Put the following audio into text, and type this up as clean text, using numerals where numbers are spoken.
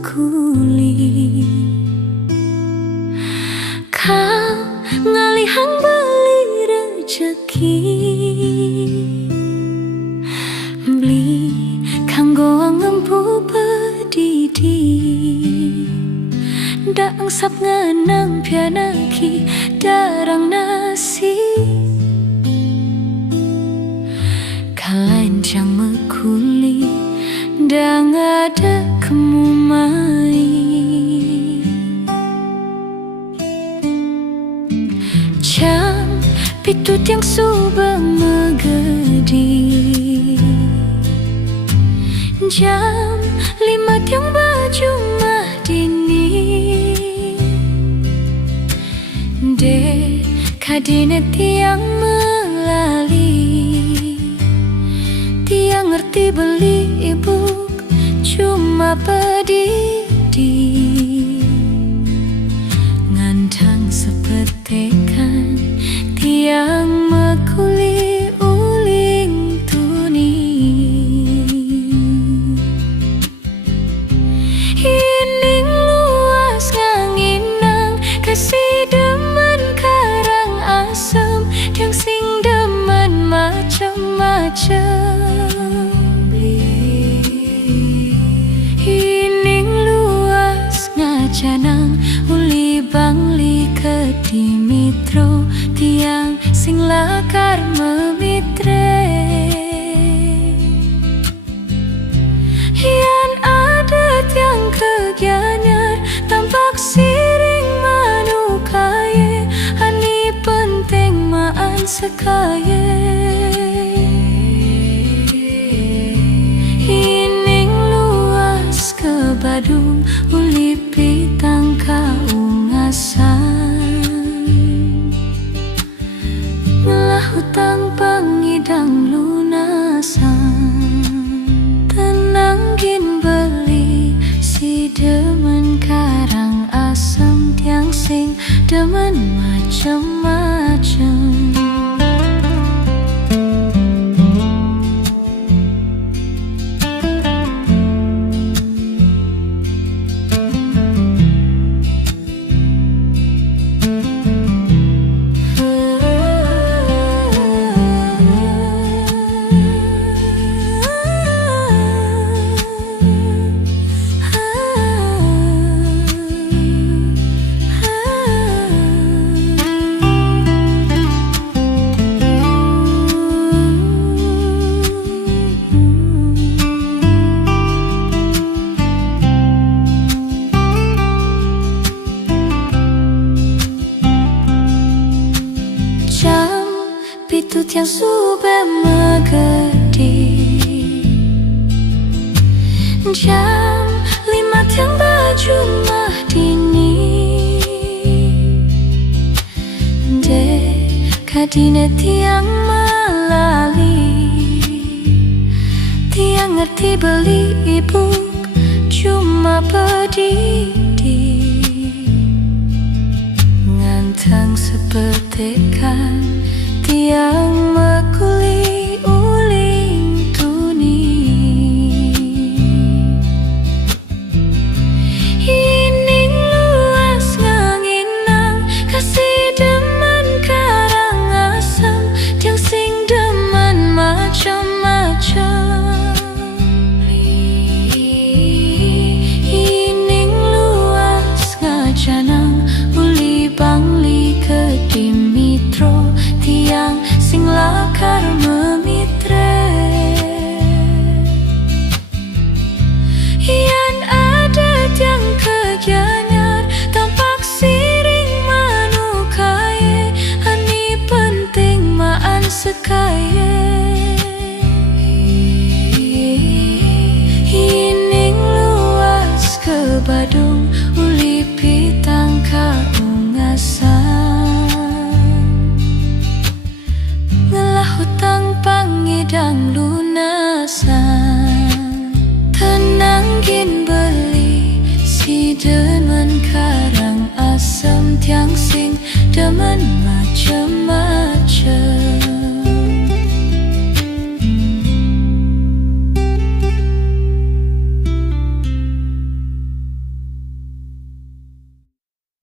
mekuli. Kau ngalihang beli rejeki, beli kanggo ngempu pedidi. Dak sap ngenang pianaki darang nasi, kalancang mekuli dang ada kemumai. Jam pitut yang suba megedi, jam 5 tiang baju mah dini. De kadine tiang melali, tiang ngerti beli ibu cuma pedidi. Ngantang sepetekan tiang mekuli uling tuni. Ining luas nganginang kasih demen karang asem, tiang sing demen macem-macem. Ining luas ngacanang uli bangli ke Dimitro, tiang sing lakar memitre. Yan ada tiang kegianyar tampak siring manukaye, ani penting maan sekaye. Ining luas ke Badung uli pitang kaungasan, ngelah hutang pangidang lunasan. Tenanggin beli si demen karang asam, tiang sing demen macem-macem. Pitut yang suba megedi, jam 5 tiang baju mah dini. De kadine tiang melali, tiang ngerti beli ibu cuma pedidi. Ngantang sepetekan tiang mekuli